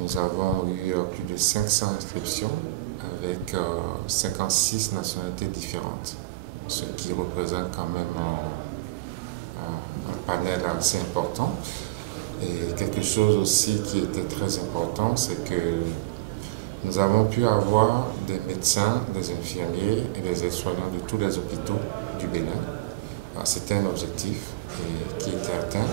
Nous avons eu plus de 500 inscriptions avec 56 nationalités différentes, ce qui représente quand même un panel assez important. Et quelque chose aussi qui était très important, c'est que nous avons pu avoir des médecins, des infirmiers et des aides-soignants de tous les hôpitaux du Bénin. C'était un objectif qui était atteint,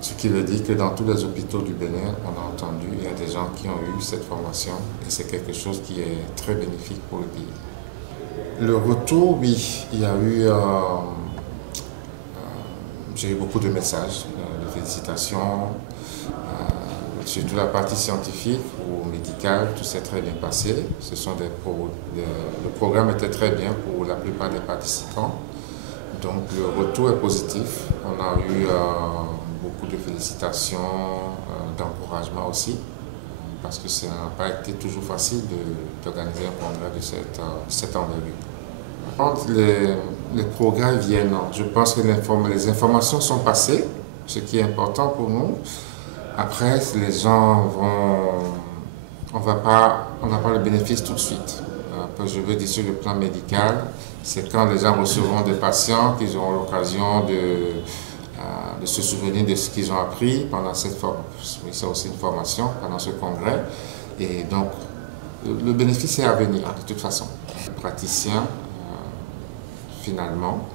ce qui veut dire que dans tous les hôpitaux du Bénin, on a entendu, il y a des gens qui ont eu cette formation et c'est quelque chose qui est très bénéfique pour le pays. Le retour, oui, il y a eu, j'ai eu beaucoup de messages de félicitations, surtout la partie scientifique ou médicale, tout s'est très bien passé. Le programme était très bien pour la plupart des participants. Donc le retour est positif. On a eu beaucoup de félicitations, d'encouragement aussi, parce que ça n'a pas été toujours facile d'organiser un congrès de cette envergure. Les progrès viennent. Je pense que les informations sont passées, ce qui est important pour nous. Après, les gens on n'a pas le bénéfice tout de suite. Je veux dire sur le plan médical, c'est quand les gens recevront des patients qu'ils auront l'occasion de se souvenir de ce qu'ils ont appris pendant cette formation. C'est aussi une formation pendant ce congrès. Et donc, le bénéfice est à venir de toute façon. Praticien, finalement.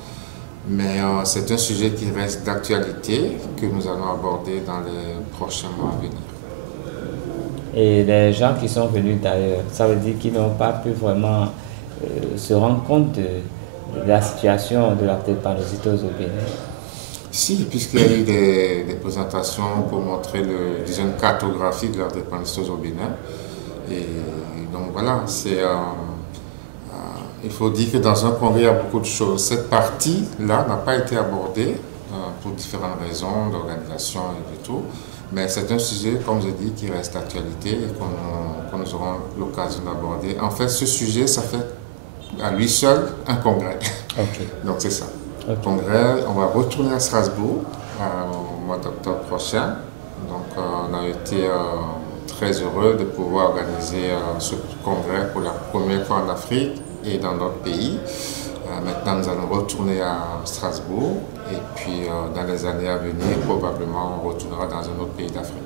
Mais c'est un sujet qui reste d'actualité, que nous allons aborder dans les prochains mois à venir. Et les gens qui sont venus d'ailleurs, ça veut dire qu'ils n'ont pas pu vraiment se rendre compte de la situation de la drépanocytose au Bénin. Si, puisqu'il y a eu des présentations pour montrer une cartographie de la drépanocytose au Bénin. Et donc voilà, il faut dire que dans un congrès, il y a beaucoup de choses. Cette partie-là n'a pas été abordée pour différentes raisons d'organisation et de tout. Mais c'est un sujet, comme je dis, qui reste d'actualité et qu'on nous aurons l'occasion d'aborder. En fait, ce sujet, ça fait à lui seul un congrès. Okay. Donc c'est ça. Okay. Congrès, on va retourner à Strasbourg au mois d'octobre prochain. Donc on a été très heureux de pouvoir organiser ce congrès pour la première fois en Afrique et dans d'autres pays. Maintenant, nous allons retourner à Strasbourg et puis dans les années à venir, probablement, on retournera dans un autre pays d'Afrique.